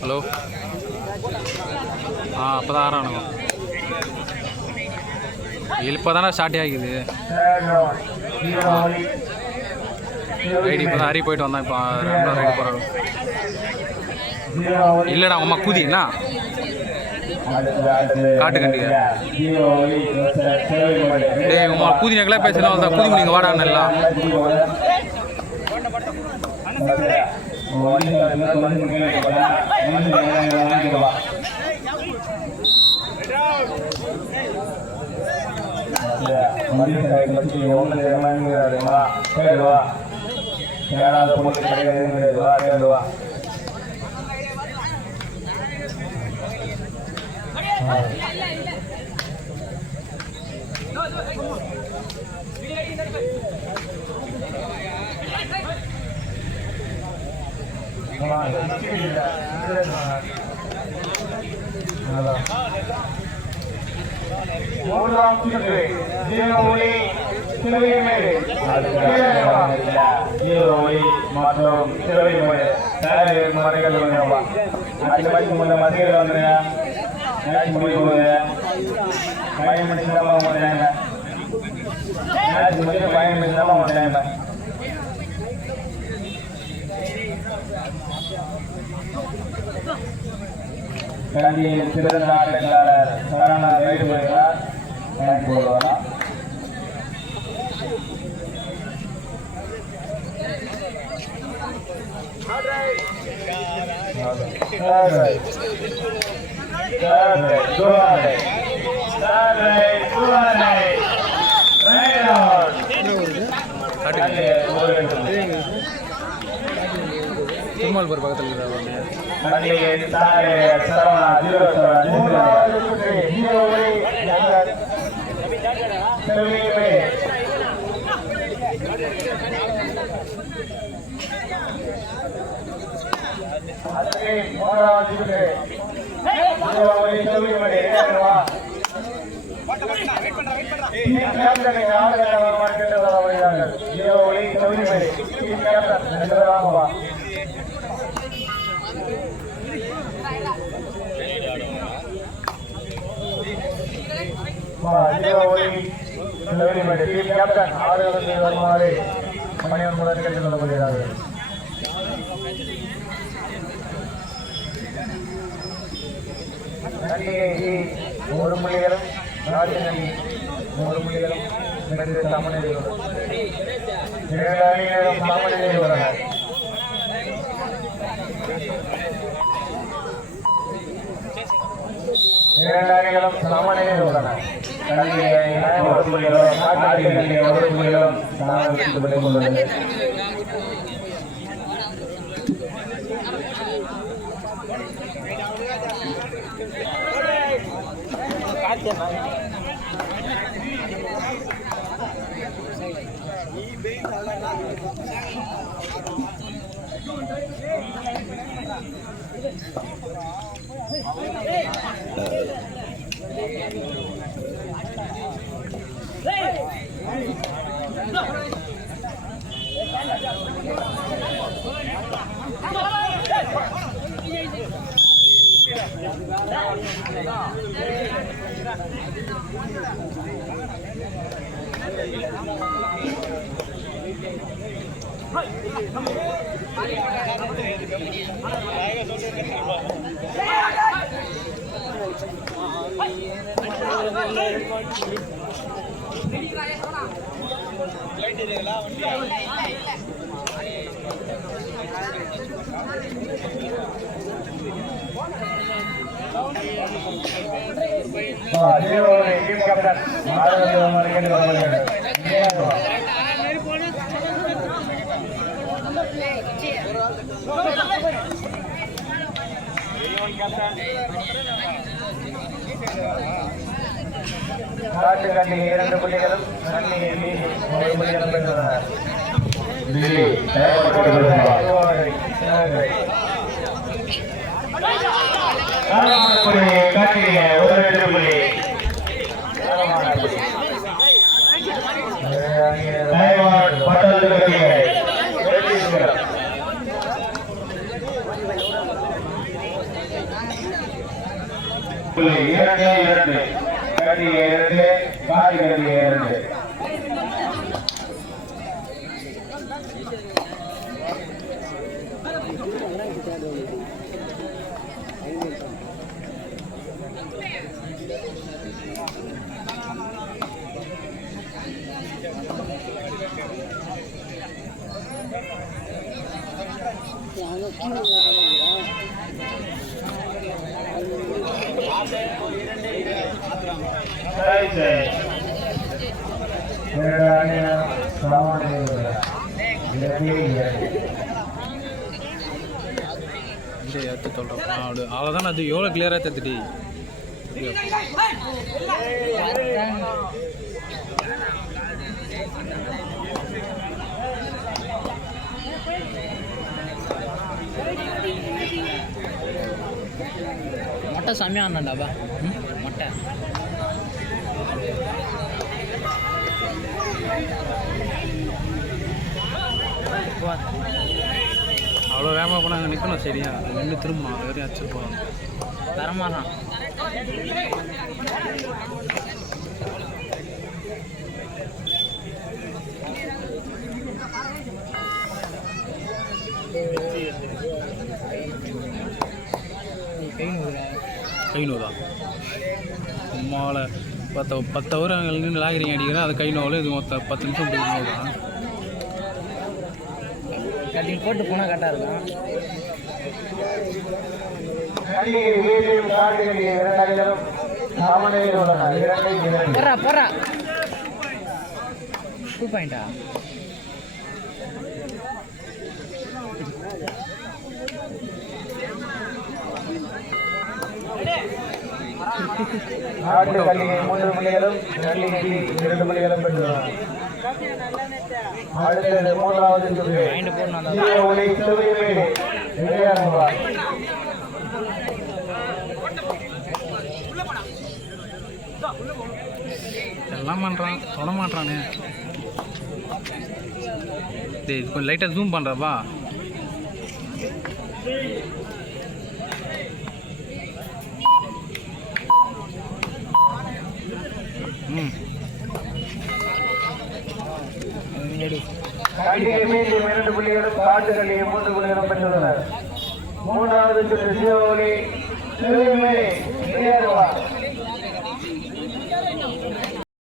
Hello அப்போ தான் ஆறானுங்க இப்போ தானே ஸ்டார்ட் ஆகிக்குது ரைடு இப்போ தான் ஹரி போயிட்டு வந்தான் இப்போ ரைடு போகிறாங்க இல்லைடா அம்மா கூதி என்ன காட்டுக்கண்டியா டேய் உமா கூதி நகலாம் பேசலாம் தான் கூதி முடிங்க வாடான்னு எல்லாம் மூன்றாம் சுற்று ஜீரோலி சிறுவைமேடு ஜீரோலி மற்றும் சிறுவைமேடு மறைகள் அஞ்சு மணிக்கு முன்ன மதிகள் வந்துருங்க மேட்ச் முடிவுங்க பயன் பண்ணி தான் மாட்டாங்க மேட்ச் முடிஞ்சு பயன் பண்ணி தான் மாட்டாங்க கண்டியின் சிறந்த ஆட்டக்காரர் சரணா ரைடு வருகிறார் மேட்ச் போடுவாரா திருமால் பக்கத்தில் வருமாறு பணியாளர் கேட்டுக் கொள்ளப்படுகிறார்கள். ஒரு மொழிகளும் ராஜநதி 3 மொழிகளும் சமநிலையில் இரண்டு அணியினரும் சமநிலையில் உள்ளனர். இரண்டு அணிகளும் சமநிலையில் உள்ளன. ஒரு புள்ளிகளும் கொண்டுள்ளது. காட்டு கண்டி 2 புள்ளிகளும் கண்டி 1 புள்ளிகளும் பெற்றுள்ளனர். அவ்வளோதான். அது எவ்வளோ கிளியராக தத்துடி மொட்டை செம்மையாக ஆனாண்டாப்பா. மொட்டை அவ்வளோ வேகமாக போனாங்க நிற்கணும். சரியா நின்று திரும்பணும். அது வரையும் அடிச்சு போகணும். தரமாறான். கை நோதா சும்மாவில் 10 ஹவர் அங்கே நின்று லாகிரிங் அடிக்கிறேன். அது கை நோவில் இது மொத்தம் 10 நிமிஷம் பிடிக்கும் தான். கட்டிங் போட்டு போனால் கரெக்டாக இருக்கும். போறா 2 பாயிண்டா? நாட்டு கல்லிகை 3 புள்ளிகளும் கல்லிகை 2 புள்ளிகளும் பெற்றுள்ளனர். அடுத்தது 3வது சுற்று. ஒளி சிவமேடு விளையாடுவார். எல்லாம் பண்ணுறான். தொட மாட்டானே. டேய் கொஞ்சம் லைட்டாக ஜூம் பண்ணுறப்பா. கல்லிகை மீண்டும் 2 புள்ளிகளும் காட்டு கல்லிகை 3 புள்ளிகளும் பெற்றுள்ளனர். 3வது சுற்று சிவமேடு விளையாடுவார்.